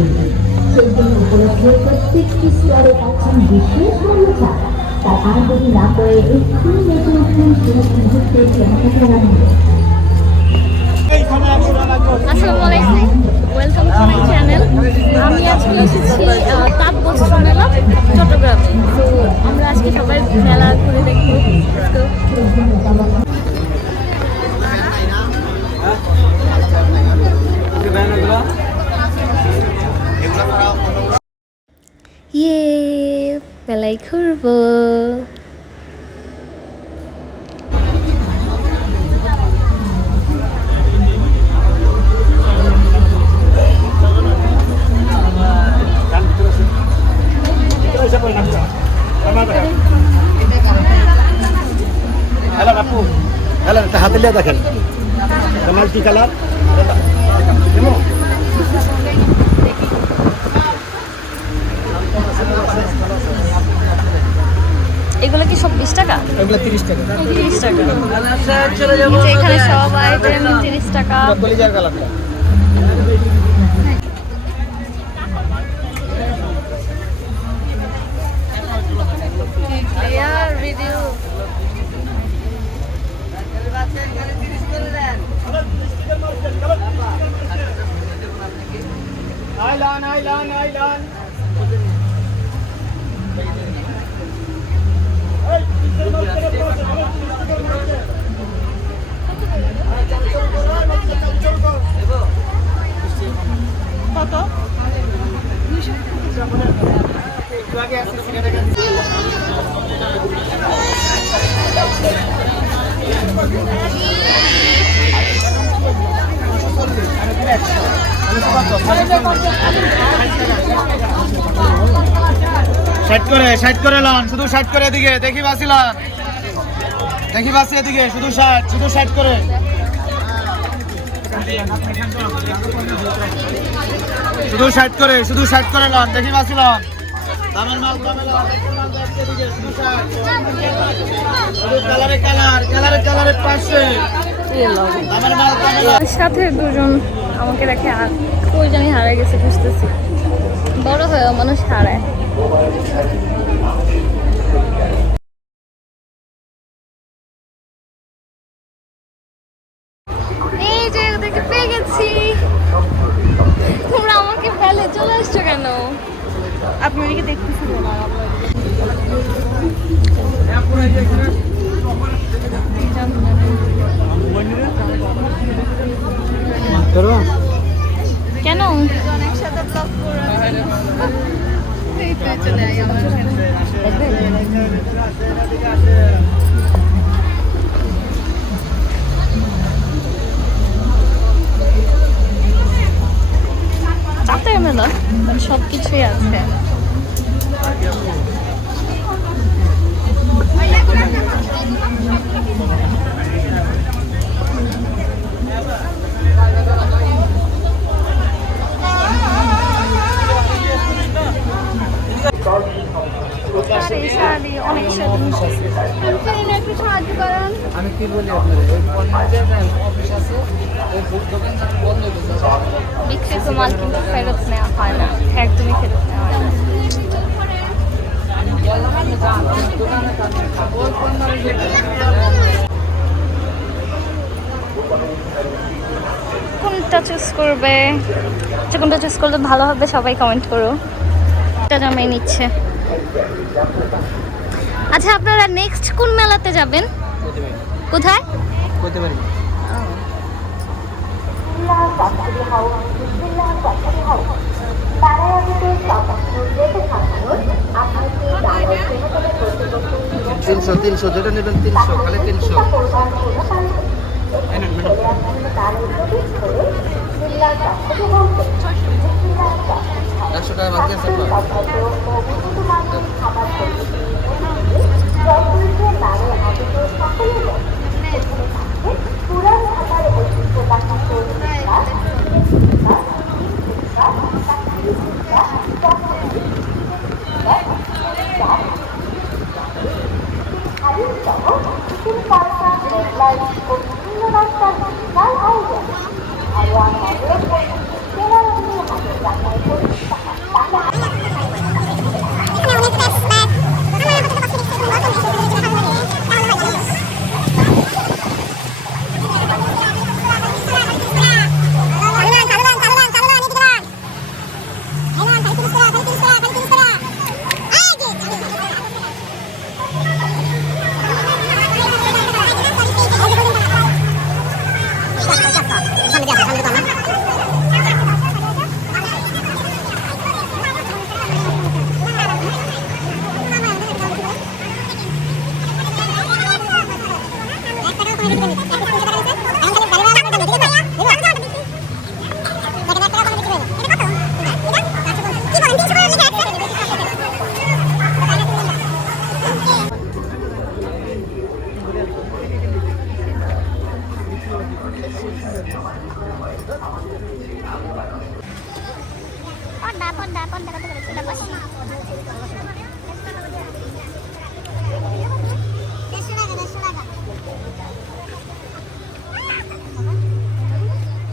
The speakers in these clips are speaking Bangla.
সেই দিন উপলক্ষে প্রত্যেকটি স্তরে পাচ্ছেন বিশেষ মূল্য ছাড়। তাই আর দেরি না করে এক্ষুনি নতুন সুযোগ মুহূর্তে কেনাকাটা রাখবে। আসসালামু আলাইকুম, ওয়েলকাম টু মাই চ্যানেল। আমি আজকে এসেছি তাপ বস্ত্র মেলা চট্টগ্রামে। তো আমরা আজকে সবাই মেলা ঘুরে দেখবো। ইয়ে মেলায় ঘুরবো। হাতে লিয়ে দেখেন মাল্টি কালার এগুলো কি সব 20 টাকা? এগুলো 30 টাকা। 30 টাকা। এখানে সব আইটেম 30 টাকা। কলিজার কালারটা ক্লিয়ার ভিডিও। আইলান আইলান আইলান কত? ষাট করে লন, শুধু 60 করে এদিকে দেখি বাসিলান, দেখি বাসি এদিকে শুধু 60 করে। শুধু 60 করে লন, দেখি বাসিলান। দামের মাল এদিকে শুধু 60। শুধু কালারে পাশে দামের মাল সাথে দুজন আমাকে রেখে আর কই জানি হারাই গেছে, বুঝতেছি। বড় হয়েও মানুষ হারায়। এই যে ওদেরকে পেয়ে গেছি। তোমরা আমাকে ফেলে চলে আসছো কেন? আপনি ওদিকে দেখতেছিলেন না? কেন একসাথে ব্লগ করে চলে আই আমার চাতে মেলা সব কিছুই আছে। আমি কি বলি আপনার অফিস আছে, বিক্রিত মাল কিন্তু ফেরত নেওয়া হয় না, একদমই ফেরত নেওয়া হয় না। কোনটা চুজ করবে? কোনটা চুজ করলে ভালো হবে সবাই কমেন্ট করো। এটা জামাই নিচ্ছে। আচ্ছা, আপনারা নেক্সট কোন মেলাতে যাবেন? কোথায়? তিনশো যেটা নেবেন 300, খালি 300। 100 টাকা বাকি আছে আপনার।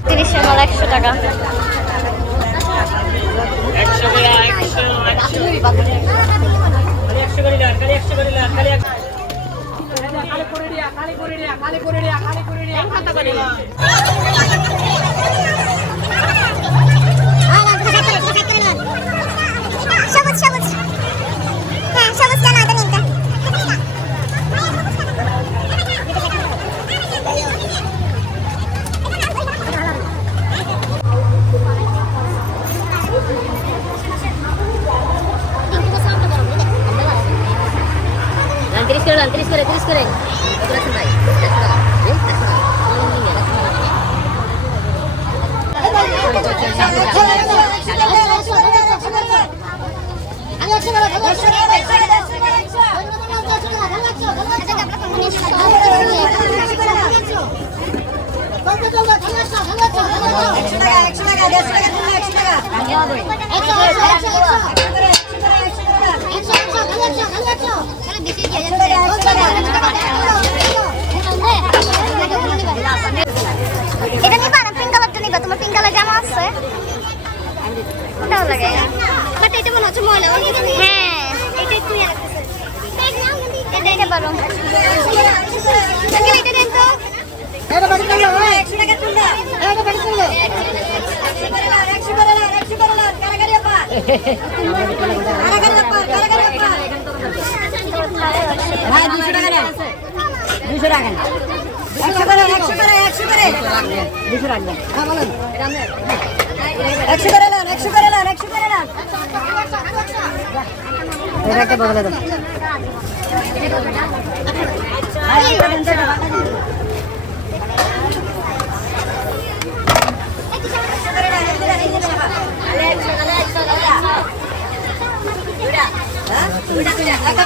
তিরিশের মাল 100 টাকা। তিরিশ করে এটা নিবা না? পিঙ্ক কালারটা নিবা? তোমার পিঙ্ক কালার জামা আছে? ভালো লাগে বাট এটা মনে হচ্ছে ময়লা। হ্যাঁ এটা একটু ইয়ে লাগতেছে। এটা এটা পারো। এটা দেন তো। এটা বাড়ি চলো 100 টাকা তুলনা। এটা বাড়ি চলো 100 করে না 100 করে না 100 করে না কারাগারি আপা। কারাগারি আপা কারাগারি আপা। হ্যাঁ 200 টাকা না 200 টাকা না 100 করে 100 করে 100 করে 200 রাখবেন। হ্যাঁ বলুন এটা আমরা 100 করে না 100 করে না 100 করে না এটা একটা বদলে দাও।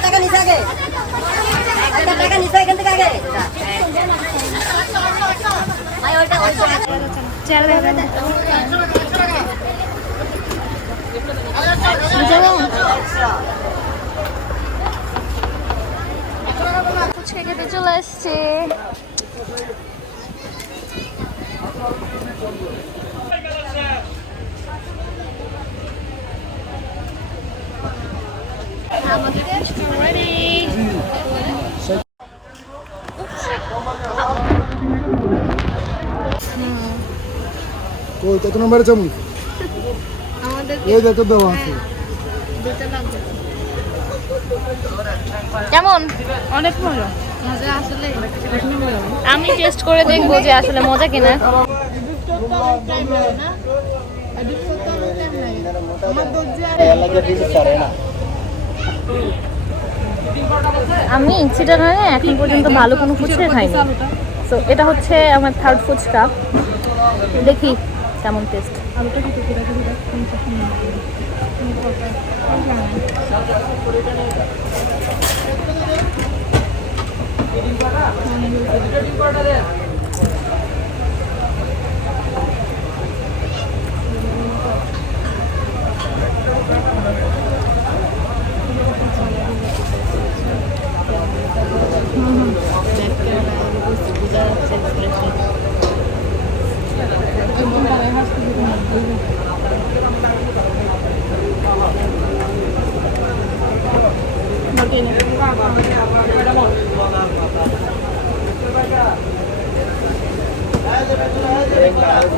টাকা নিচে আগে টাকা নিচে এখান থেকে আগে ফুচকা খেতে চলে এসছে। আমাদের ফুচকা রেডি। ওই কত নম্বরে চামচ? আমাদের এই দেখো দেওয়া আছে। কেমন? অনেক মজা। আসলে আমি টেস্ট করে দেখবো যে আসলে মজা কিনা। আমি চিটাগাঙে এখন পর্যন্ত ভালো কোনো ফুচকা খাইনি। তো এটা হচ্ছে আমার থার্ড ফুচকা। দেখি কেমন টেস্ট।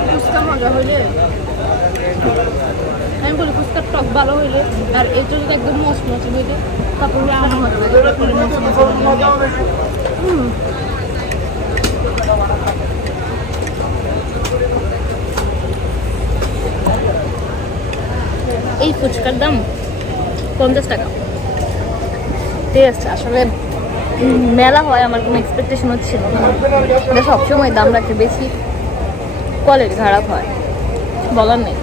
ফুচকা মজা হইলে আমি বলি ফুচকার টক ভালো হইলে আর এটা যদি একদম মচমচে হইলে তারপরে আমার এই ফুচকার দাম 50 টাকা। টেস্ট আসলে মেলা হয় আমার কোনো এক্সপেকটেশনও ছিল না। এটা সবসময় দাম রাখে বেশি, কোয়ালিটি খারাপ হয়, বলার নেই।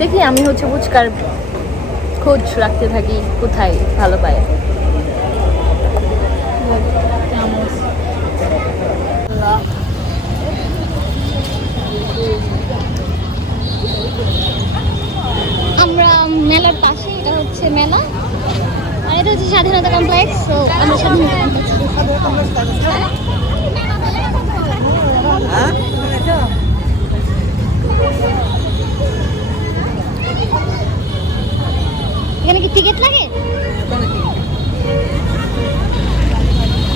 দেখি আমি হচ্ছে ফুচকার খোঁজ রাখতে থাকি কোথায় ভালো পায়। আমরা মেলার পাশে, এটা হচ্ছে মেলা আর এটা হচ্ছে স্বাধীনতা কমপ্লেক্স। তো আমরা স্বাধীনতা কমপ্লেক্স এখানে কি টিকিট লাগে?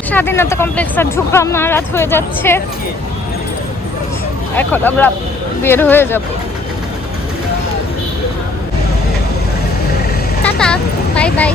স্বাধীনতা কমপ্লেক্স আর ঢুকলাম না, রাত হয়ে যাচ্ছে, এখন আমরা বের হয়ে যাব। Tata, bye bye.